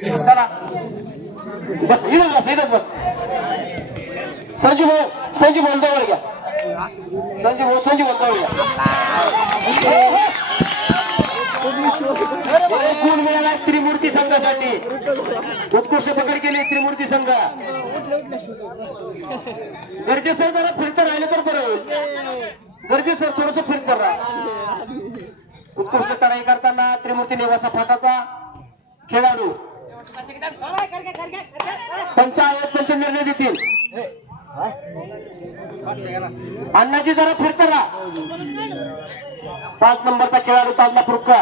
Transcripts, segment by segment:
चला बस इथंच बस संजीव भाऊ जवळ घ्या संजीव भाऊ जवळ घ्या गुण मिळाला त्रिमूर्ती संघासाठी उत्कृष्ट पकड केली त्रिमूर्ती संघ गरजे सर जरा फिरतं राहिलं तर बरं होईल गरजे सर थोडस फिरतं राहा उत्कृष्ट चढाई करताना त्रिमूर्ती निवासा फाटाचा खेळाडू पंच निर्णय देतील अण्णाजी जरा फिरतं राहा 5 नंबरचा खेळाडू ताजनापूरचा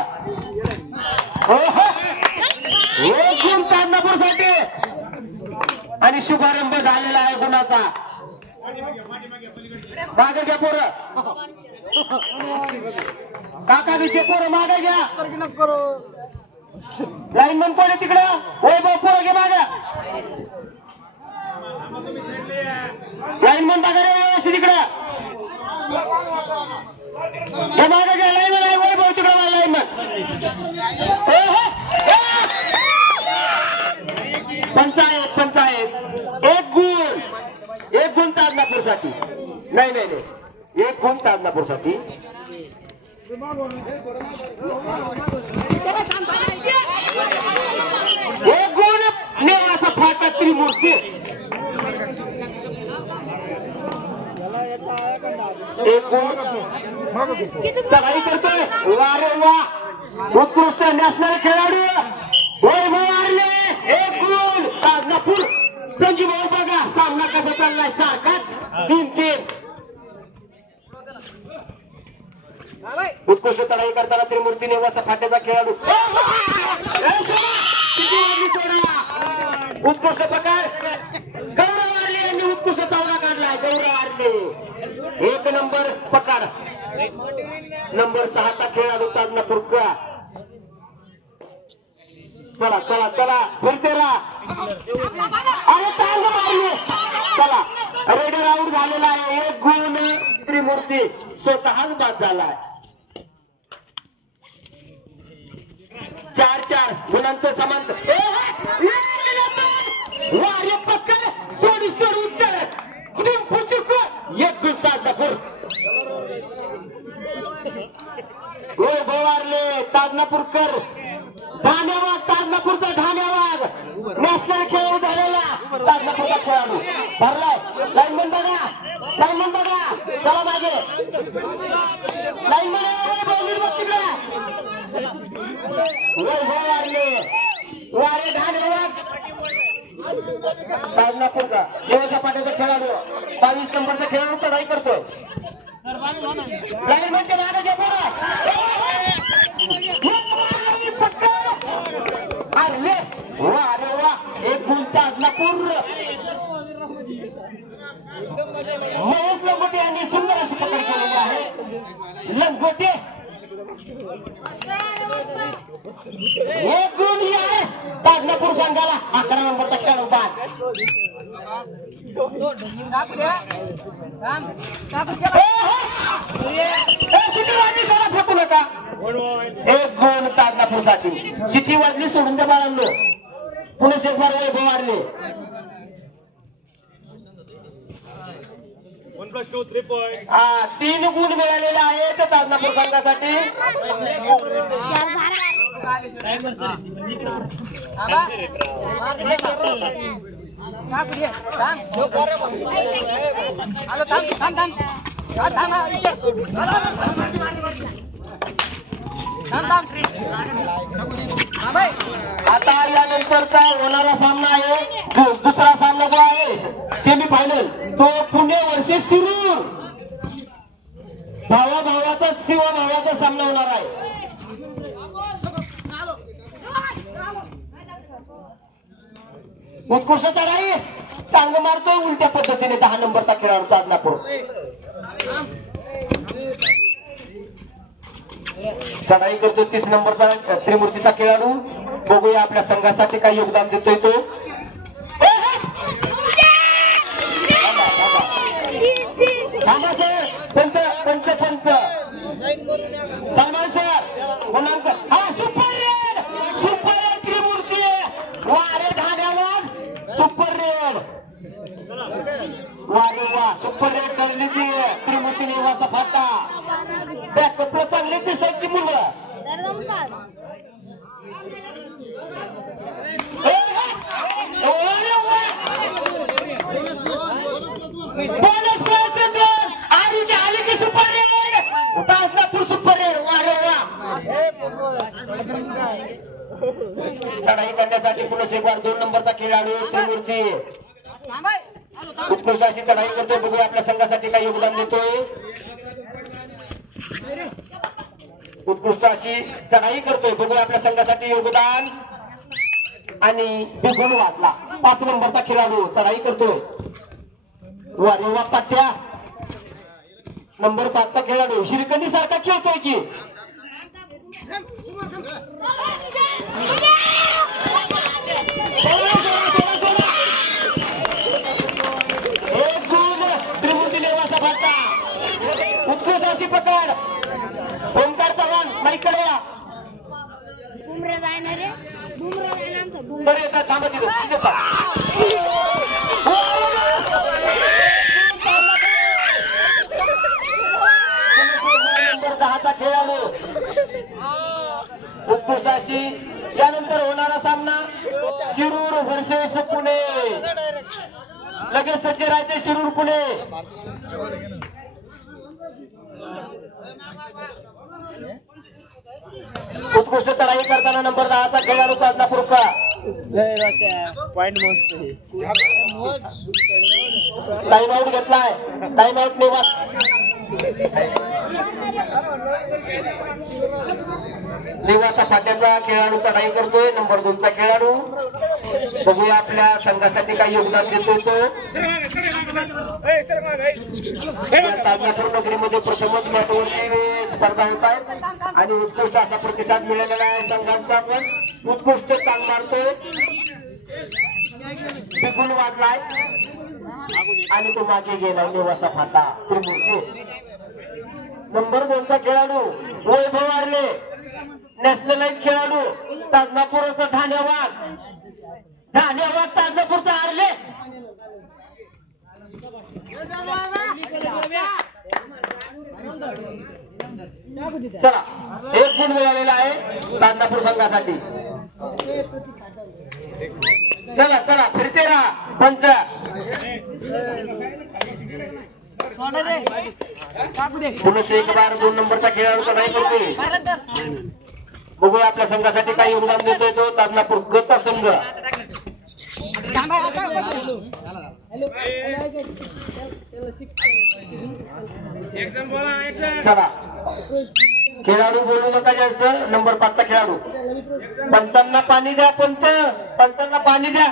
एक गुण ताजनापूरसाठी आणि शुभारंभ झालेला आहे गुणाचा मागे घ्या पोरं काका विषय पोरं मागे घ्या लाईनमन कोण आहे तिकडं वैभव पोरं घे मागे लाईनमन बघा रे व्यवस्थित तिकडं हे मागे घ्या लाईनमन आहे वैभव तिकडं लाईनमन पंचायत एक गुण ताजनापूरसाठी नाही एक गुण ताजनापूरसाठी एक गुण नेवासा फाटा त्रिमूर्ती एक गुण चढाई करतोय वारे वा उत्कृष्ट नॅशनल खेळाडू वैभव आरले एक गुण ताजनापूर संजीव भाऊ बघा सामना कसा चाललाय सारखाच 3-3 उत्कृष्ट चढाई करताना त्रिमूर्ती निवासा फाट्याचा खेळाडू उत्कृष्ट प्रकार गौरव आरले यांनी उत्कृष्ट चौरा काढलाय गौरव आरले 1 नंबर पकड नंबर 6चा खेळाडू ताजनापूरचा चला फिरते राहा अरे तांग मारले चला रेडर आउट झालेला आहे एक गुण त्रिमूर्ती स्वतःच बाद झालाय 4-4 गुणांचं समांतर वारे पक्कड पोलीस तर उत्तर एक गुण ताजनापूर वैभव आरले ताजनापूरकर ठाण्यावाग ताजनापूरचा ठाण्यावाग नॅशनल खेळ झालेला ताजनापूरचा खेळाडू भरलाय लाईनमन बघा चला मागे लाईनमन वैभव आरले वारे ठाण्यावाग ताजनापूरचा देवाच्या पाट्याचा खेळाडू 22 नंबरचा खेळाडू चढाई करतोय लाईनमनच्या मागे घ्या पोरं अरे वा एक गुण ताजनापूर महेश लंगोटे यांनी सुंदर अशी पकड केलेली आहे लंगोटे एक गुण आहे ताजनापूर संघाला 11 नंबरचा खेळाडू बाद फेकू नका एक गुण ताजनापूरसाठी शिटी वाजली सोडून द्या बाळांनो पुणे शेखर वैभव आरले 3 गुण मिळालेले आहेत ताजनापूर संघासाठी आता यानंतरचा होणारा सामना आहे दुसरा सामना जो आहे सेमीफायनल तो पुणे वर्सेस शिरूर भावाचा शिवभावाचा सामना होणार आहे उत्कृष्ट चढाई टांग मारतोय उलट्या पद्धतीने 10 नंबरचा खेळाडू ताजनापूर चढाई करतो 30 नंबरचा त्रिमूर्तीचा खेळाडू बघूया आपल्या संघासाठी काय योगदान देतोय तो थांबा सर पंच सलमान सर गुणांक हा सुपर त्रिमूर्ती बोनस प्राइस आणि ते आले की सुपर रेड तासनापूर सुपर रेड. वारे वा लढाई करण्यासाठी पुन्हा एक बार 2 नंबरचा खेळाडू त्रिमूर्ती उत्कृष्ट अशी लढाई करतोय. बघूया आपल्या संघासाठी काय योगदान देतोय. उत्कृष्ट अशी चढाई करतोय. बघूया आपल्या संघासाठी योगदान. आणि बिगुल वाटला 5 नंबरचा खेळाडू चढाई करतोय. वारे वा पट्ट्या नंबर 5 चा खेळाडू श्रीकंडी सारखा खेळतोय की. एक गुण त्रिमूर्ती नेवासा भाता. उत्कृष्ट अशी पकड. ओंकार चव्हाण माईकडे या. सर येतात थांबा तिथे. नंबर 10 चा खेळाडू उत्कृष्ट अशी. त्यानंतर होणारा सामना शिरूर वर्सेस पुणे. लगेच सज्ज राहते शिरूर पुणे. उत्कृष्ट चढाई करताना नंबर 10 चा खेळाडू तासनापूरचा. पॉइंट मस्त टाइम आउट घेतलाय. टाइम आउट नेवा. निवासा फाट्याचा खेळाडू चढाई करतोय. नंबर 2 चा खेळाडू. बघूया आपल्या संघासाठी काय योगदान देतोय तो. तासनापूर नगरीमध्ये प्रथमच मॅटवरची स्पर्धा होत आहे आणि उत्कृष्ट असा प्रतिसाद मिळालेला आहे संघाचा. पण उत्कृष्ट ताण मारतोय. बिगुल वाजलाय आणि तो मागे गेलाय निवासा फाटा त्रिमूर्ती. नंबर 2 चा खेळाडू वैभव आरले नॅशनलाइज खेळाडू तासनापूरचा ठाण्यावाद. ठाण्यावाद तासनापूरचा आरले. चला 1 गुण मिळालेला आहे तासनापूर संघासाठी. चला चला फिरते राहा पंच. पुन्हा एक बार 2 नंबरचा खेळाडू चढाई करतोय. बघूया आपल्या संघासाठी काय योगदान देतोय तो तासनापूर गट संघ. चला खेळाडू बोलू नका जास्त. नंबर 5 चा खेळाडू. पंचांना पाणी द्या पंच. पंचांना पाणी द्या.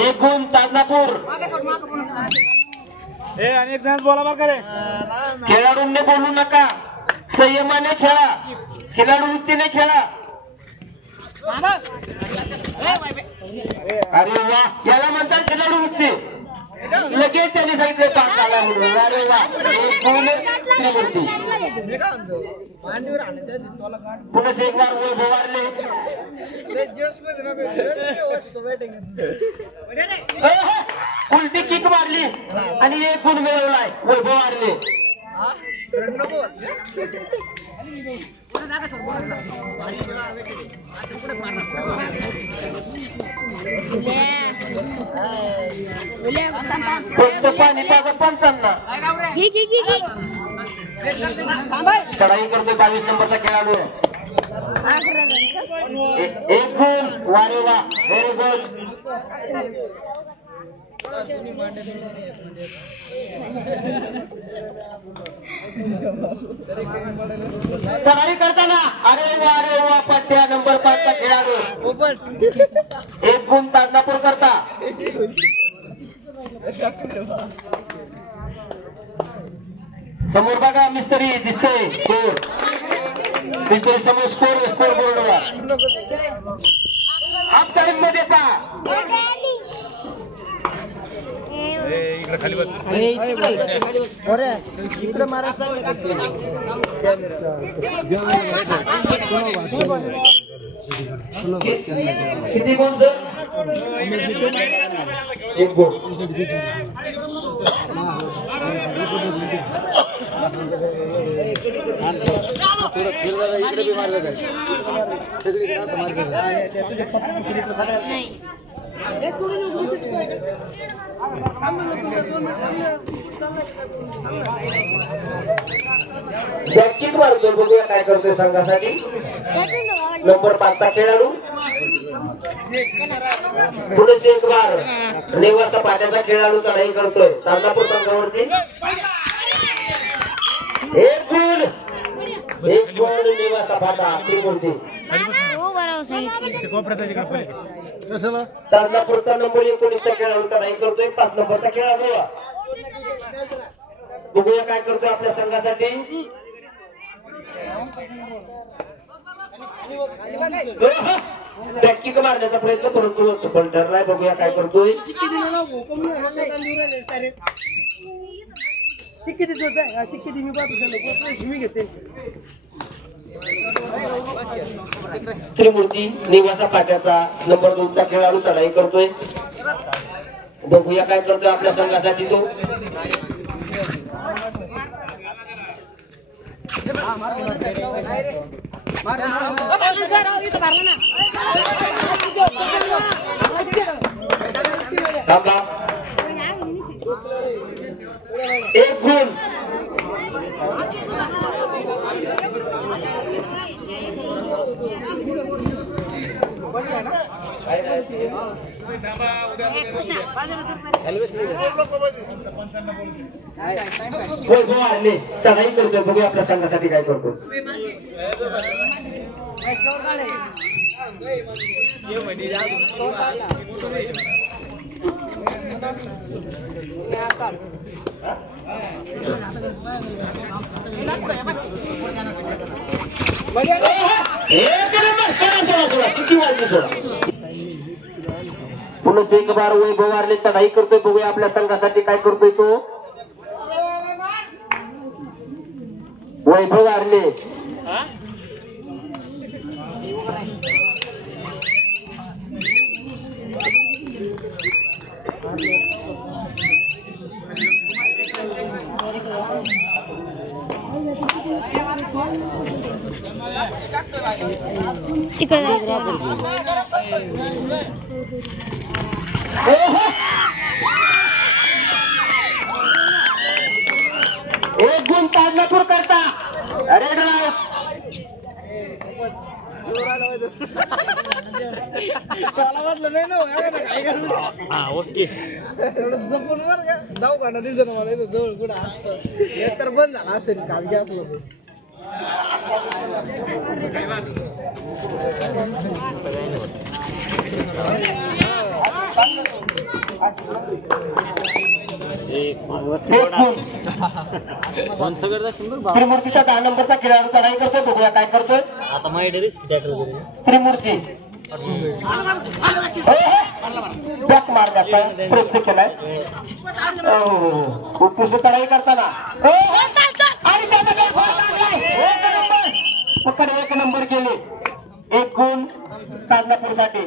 एक गुण तासनापूर. खेळाडूंनी बोलू नका. संयमाने खेळा. खेळाडू वृत्तीने खेळा. अरे वा याला म्हणतात खेळाडू वृत्ती. लगेच त्यांनी सांगितले पास झाला म्हणून. अरे वा त्रिमूर्ती. पुन्हा एक बार वैभव आरले. उलटी किक मारली आणि 1 गुण मिळवलाय वैभव आरले. पाणी पाजा पंचांना. चढाई करतोय 22 नंबरचा खेळाडू. 1 गुण. वारे वा व्हेरी गुड. चढाई करताना अरे वा पट्ट्या नंबर 5 चा खेळाडू. 1 गुण तासनापूर करता. समोर बघा मिस्त्री दिसतोय. मिस्त्री समोर स्कोर बोर्डवर. हाफ टाइम मध्ये पहा. इकडे खाली बस. इकडे मारायचं. किती गुण सर? एक गोल इकडे बी मारलं काय सगळीकडे असं मारलं जॅकेट मारतोय बघूया काय करतोय संघासाठी नंबर 5 चा खेळाडू पुढे एक बार नेवासा पाट्याचा खेळाडू चढाई करतोय तांदापूर संघावरती एक गुण नेवासा पाटा त्रिमूर्ती तांदापूरचा नंबर 19 चा खेळाडू चढाई करतोय 5 नंबरचा खेळाडू बघूया काय करतोय आपल्या संघासाठी बॅकिंग मारण्याचा प्रयत्न करतो सफल ठरलाय बघूया काय करतोय त्रिमूर्ती निवासा पाट्याचा नंबर 2 चा खेळाडू चढाई करतोय बघूया काय करतोय आपल्या संघासाठी तो थांबा एक गुण चढाई करतोय बघूया आपल्या संघासाठी काय करतो पुन्हा एक बार वैभव आरले चढाई करतोय बघूया आपल्या संघासाठी काय करतोय तो वैभव आरले एक गुण तांदपूर करता अरे ओके जपून वर का जाऊ का ना दिसत मला इथं जवळ कुठं असं तर बंद झाला असेल खाजगी असलं त्रिमूर्तीचा 10 नंबरचा खेळाडू चढाई करतोय बघूया काय करतोय आता माझ्या त्रिमूर्ती बॅक मारण्याचा प्रयत्न केलाय उत्कृष्ट चढाई करताना आणि पकड 1 नंबर केले 1 गुण तांदपूर साठी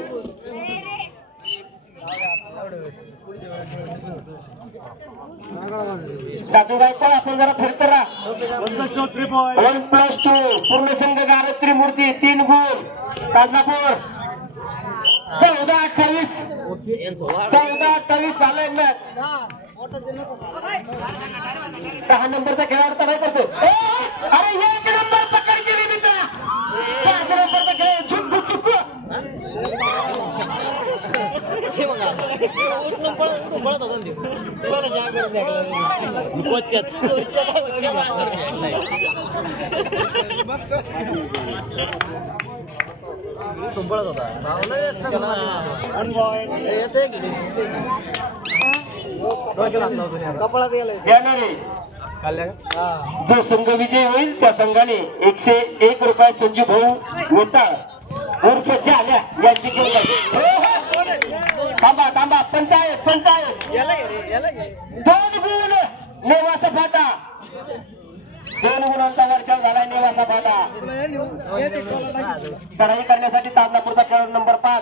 राजू गायकवाड आपण जरा फिरत राहा 1+2 पूर्ण संघ गारद त्रिमूर्ती 3 गुण तांदापूर 14-28 झालंय मॅच 10 नंबरचा खेळाडू चढाई करतो अरे 1 नंबर पकड केली मित्र 5 नंबरचा खेळ चुप चुप जो संघ विजय होईल त्या संघाने 101 रुपये संजू भाऊ वेताळ उर्फ झाल्या यांची घेऊन थांबा थांबा पंचायत 2 गुण नेवासा फाटा 2 गुणांचा वर्षाव झालाय नेवासा फाटा चढाई करण्यासाठी तांदापूरचा खेळाडू नंबर 5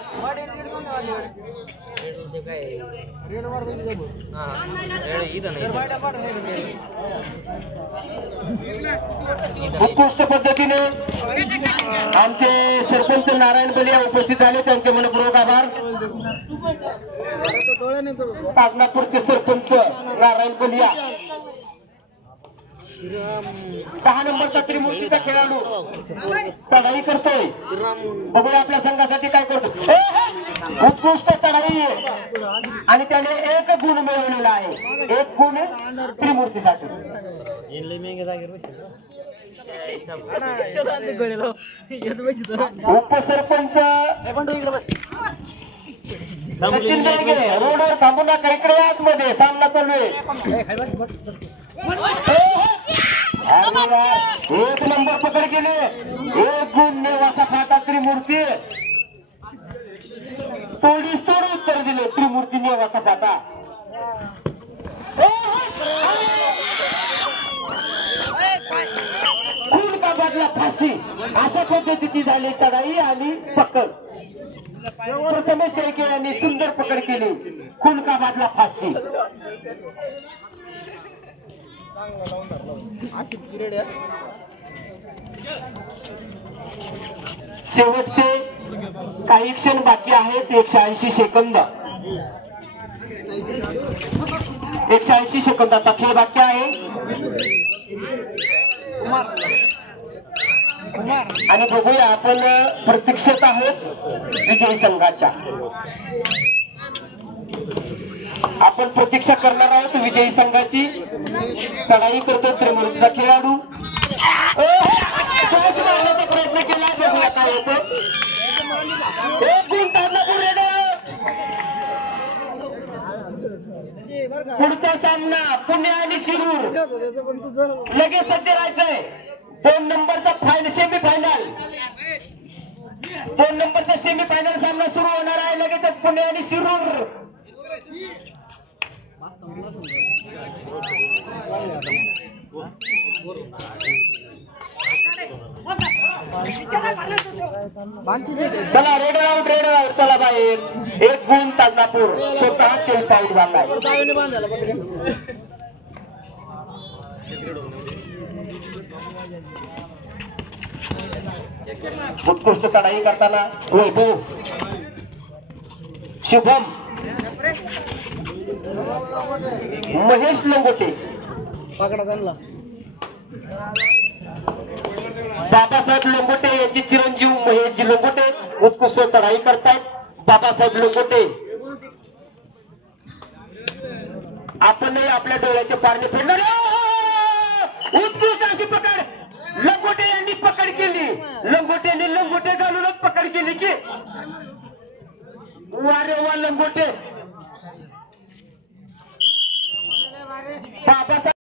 उत्कृष्ट पद्धतीने आमचे सरपंच नारायण बलिया उपस्थित झाले, त्यांचे मनपूर्वक आभार. ताजनापूरचे सरपंच नारायण बलिया 10 नंबरचा त्रिमूर्तीचा खेळाडू चढाई करतोय. बघूया आपल्या संघासाठी काय करतो. उत्कृष्ट चढाई आणि त्याने 1 गुण मिळवलेला आहे. 1 गुण त्रिमूर्तीसाठी. उपसरपंच सचिन बेळगे रोडवर थांबू नका, इकडे आतमध्ये सामना चालू आहे. 1 नंबर पकड केले. 1 गुण नेवासा फाटा त्रिमूर्ती. तोडीस तोड उत्तर दिले त्रिमूर्ती नेवासा फाटा. खून का बदला फाशी अशा पद्धतीची झाली चढाई आणि पकड. प्रथमेश शेळके यांनी सुंदर पकड केली. खून का बदला फाशी. शेवटचे काही क्षण बाकी आहेत. 180 सेकंद. 180 सेकंदाचा खेळ बाकी आहे आणि बघूया आपण प्रतीक्षेत आहोत विजयी संघाच्या. आपण प्रतीक्षा करणार आहोत विजयी संघाची. चढाई करतो त्रिमूर्तीचा खेळाडू. मारण्याचा प्रयत्न केला, बघूया काय होतो. 1 गुण ताजनापूर रेड. पुढचा सामना पुणे आणि शिरूर. लगेच सज्ज राहायचंय. 2 नंबरचा सेमीफायनल. 2 नंबरचा सेमीफायनल सामना सुरू होणार आहे. लगेच पुणे आणि शिरूर. चला रेड आउट चला बाहेर. 1 गुण ताजनापूर स्वतः सेल्फ आउट झाला. उत्कृष्ट चढाई करताना वैभव, शुभम, महेश लंगोटे, बाबासाहेब लंगोटे यांचे चिरंजीव महेशजी लंगोटे उत्कृष्ट चढाई करतायत. बाबासाहेब लंगोटे, आपणही आपल्या डोळ्याचे पारणे फेडणार. उत्कृष्ट अशी पकड लंगोटे यांनी पकड केली. लंगोटे घालूनच पकड केली की वारे वा लंगोटे. बाबासाहेब